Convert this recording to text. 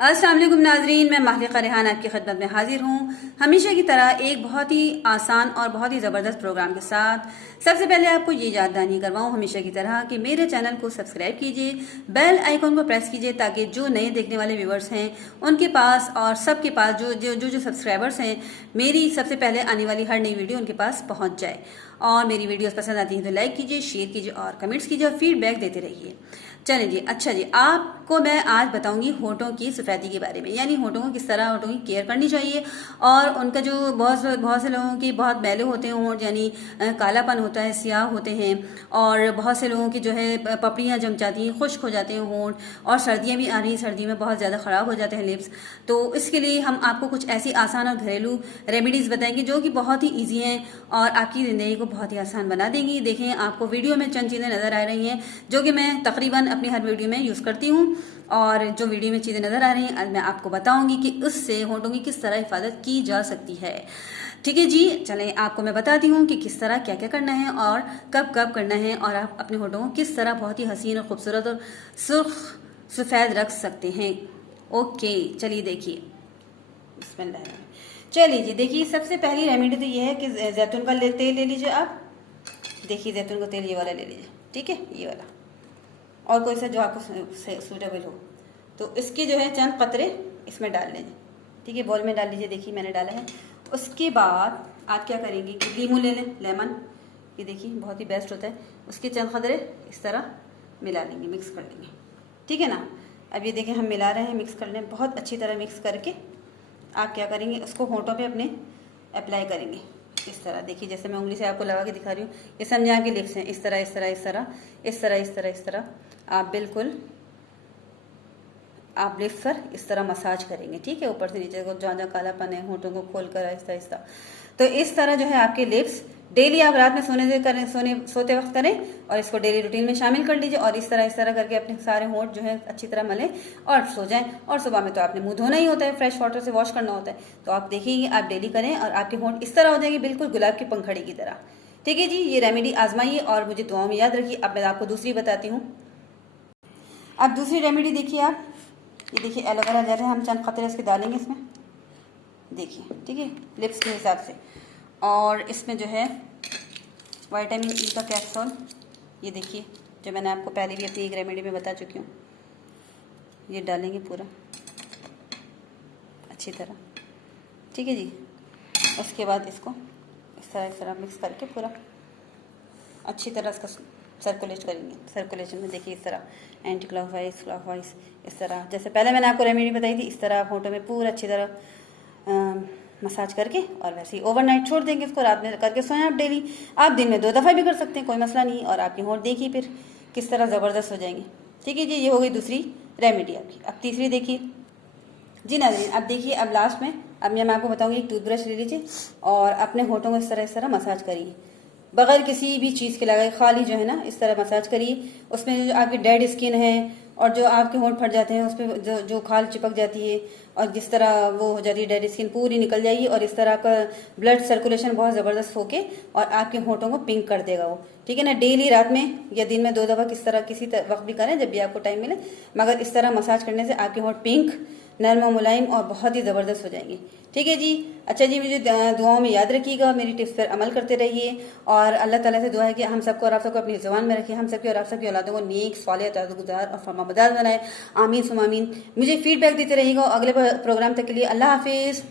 अस्सलाम वालेकुम नाजरीन, मैं महलिका रेहान आपकी खिदमत में हाजिर हूँ हमेशा की तरह एक बहुत ही आसान और बहुत ही ज़बरदस्त प्रोग्राम के साथ। सबसे पहले आपको ये याद दहानी करवाऊँ हमेशा की तरह कि मेरे चैनल को सब्सक्राइब कीजिए, बेल आइकॉन को प्रेस कीजिए ताकि जो नए देखने वाले व्यूवर्स हैं उनके पास और सबके पास जो सब्सक्राइबर्स हैं मेरी सबसे पहले आने वाली हर नई वीडियो उनके पास पहुँच जाए। और मेरी वीडियोस पसंद आती हैं तो लाइक कीजिए, शेयर कीजिए और कमेंट्स कीजिए और फीडबैक देते रहिए। चलें जी, अच्छा जी, आपको मैं आज बताऊंगी होठों की सफ़ेदी के बारे में, यानी होठों को किस तरह होठों की केयर करनी चाहिए। और उनका जो बहुत से लोगों की बहुत मैले होते हैं होठ, यानी कालापन होता है, स्याह होते हैं। और बहुत से लोगों की जो है पपड़ियाँ जम जाती हैं, खुश्क हो जाते हैं होठ, और सर्दियाँ भी आ रही हैं, सर्दियों में बहुत ज़्यादा ख़राब हो जाते हैं लिप्स। तो इसके लिए हम आपको कुछ ऐसी आसान और घरेलू रेमेडीज़ बताएंगे जो कि बहुत ही ईजी हैं और आपकी ज़िंदगी को बहुत ही आसान बना देंगी। देखें, आपको वीडियो में चंद चीज़ें नज़र आ रही हैं जो कि मैं तकरीबन अपनी हर वीडियो में यूज़ करती हूँ। और जो वीडियो में चीज़ें नज़र आ रही हैं आज मैं आपको बताऊंगी कि उससे होठों की किस तरह हिफाजत की जा सकती है। ठीक है जी, चलें आपको मैं बताती हूँ कि किस तरह क्या क्या करना है और कब कब करना है, और आप अपने होठों को किस तरह बहुत ही हसीन और खूबसूरत और सुर्ख सफ़ेद रख सकते हैं। ओके, चलिए देखिए, बिस्मिल्लाह। चलिए जी, देखिए सबसे पहली रेमेडी तो ये है कि जैतून का तेल ले लीजिए आप। देखिए जैतून का तेल ये वाला ले लीजिए, ठीक है, ये वाला, और कोई सा जो आपको सूटेबल हो। तो इसके जो है चंद कतरे इसमें डाल लीजिए, ठीक है, बॉल में डाल लीजिए। देखिए मैंने डाला है। उसके बाद आप क्या करेंगे कि लीमू ले लें, लेमन, ये देखिए बहुत ही बेस्ट होता है। उसके चंद कतरे इस तरह मिला लेंगे, मिक्स कर लेंगे, ठीक है ना। अब ये देखें हम मिला रहे हैं, मिक्स कर लें, बहुत अच्छी तरह मिक्स करके आप क्या करेंगे, उसको होंठों पे अपने अप्लाई करेंगे इस तरह। देखिए जैसे मैं उंगली से आपको लगा के दिखा रही हूँ, ये समझे आपके लिप्स हैं, इस तरह इस तरह इस तरह इस तरह इस तरह इस तरह आप बिल्कुल आप लिप्स पर इस तरह मसाज करेंगे, ठीक है, ऊपर से नीचे को, जहाँ जहाँ कालापन है होंठों को खोल कर आहिस्ता आहिस्ता। तो इस तरह जो है आपके लिप्स डेली आप रात में सोने से करें, सोते वक्त करें, और इसको डेली रूटीन में शामिल कर लीजिए। और इस तरह करके अपने सारे होंठ जो है अच्छी तरह मलें और सो जाएं। और सुबह में तो आपने मुंह धोना ही होता है, फ्रेश वाटर से वॉश करना होता है। तो आप देखिए आप डेली करें और आपके होंठ इस तरह हो जाएंगे, बिल्कुल गुलाब की पंखड़ी की तरह। ठीक है जी, ये रेमेडी आजमाइए और मुझे दुआओं में याद रखिए। अब मैं आपको दूसरी बताती हूँ। अब दूसरी रेमेडी देखिए आप, ये देखिए एलोवेरा जेल है, हम चंद कतरे इसके डालेंगे इसमें, देखिए, ठीक है, लिप्स के हिसाब से। और इसमें जो है विटामिन ई का कैप्सूल, ये देखिए जो मैंने आपको पहले भी अपनी एक रेमेडी में बता चुकी हूँ, ये डालेंगे पूरा अच्छी तरह, ठीक है जी। उसके बाद इसको इस तरह मिक्स करके पूरा अच्छी तरह इसका सर्कुलेट करेंगे। सर्कुलेशन में देखिए इस तरह एंटी क्लॉकवाइज इस तरह, जैसे पहले मैंने आपको रेमेडी बताई थी, इस तरह फोटो में पूरा अच्छी तरह मसाज करके, और वैसे ही ओवरनाइट छोड़ देंगे इसको, रात में करके सोएं आप डेली। आप दिन में 2 दफ़ा भी कर सकते हैं, कोई मसला नहीं। और आपके होंठ देखिए फिर किस तरह ज़बरदस्त हो जाएंगे। ठीक है जी, ये हो गई दूसरी रेमेडी आपकी। अब तीसरी देखिए जी नाज़रीन, अब देखिए, अब लास्ट में अब मैं आपको बताऊंगी, एक टूथब्रश ले लीजिए और अपने होठों को इस तरह मसाज करिए, बगैर किसी भी चीज़ के लगाए, खाली जो है ना इस तरह मसाज करिए। उसमें जो आपकी डेड स्किन है और जो आपके होंठ फट जाते हैं उस पर जो खाल चिपक जाती है और जिस तरह वो हो जाती है, डेड स्किन पूरी निकल जाएगी। और इस तरह का ब्लड सर्कुलेशन बहुत ज़बरदस्त होके और आपके होंठों को पिंक कर देगा वो, ठीक है ना। डेली रात में या दिन में 2 दफ़ा किस तरह किसी वक्त भी करें जब भी आपको टाइम मिले, मगर इस तरह मसाज करने से आपके होंठ पिंक, नरम और मुलायम और बहुत ही ज़बरदस्त हो जाएंगे। ठीक है जी, अच्छा जी, मुझे दुआओं में याद रखिएगा, मेरी टिप्स पर अमल करते रहिए। और अल्लाह ताला से दुआ है कि हम सबको और आप सबको अपनी ज़ुबान में रखिए, हम सबकी और आप सबकी औलादों को नेक, सालिह, ताअतगुज़ार और फरमाबरदार बनाए। आमीन सुम आमीन। मुझे फीडबैक देते रहिएगा। अगले प्रोग्राम तक के लिए अल्लाह हाफिज़।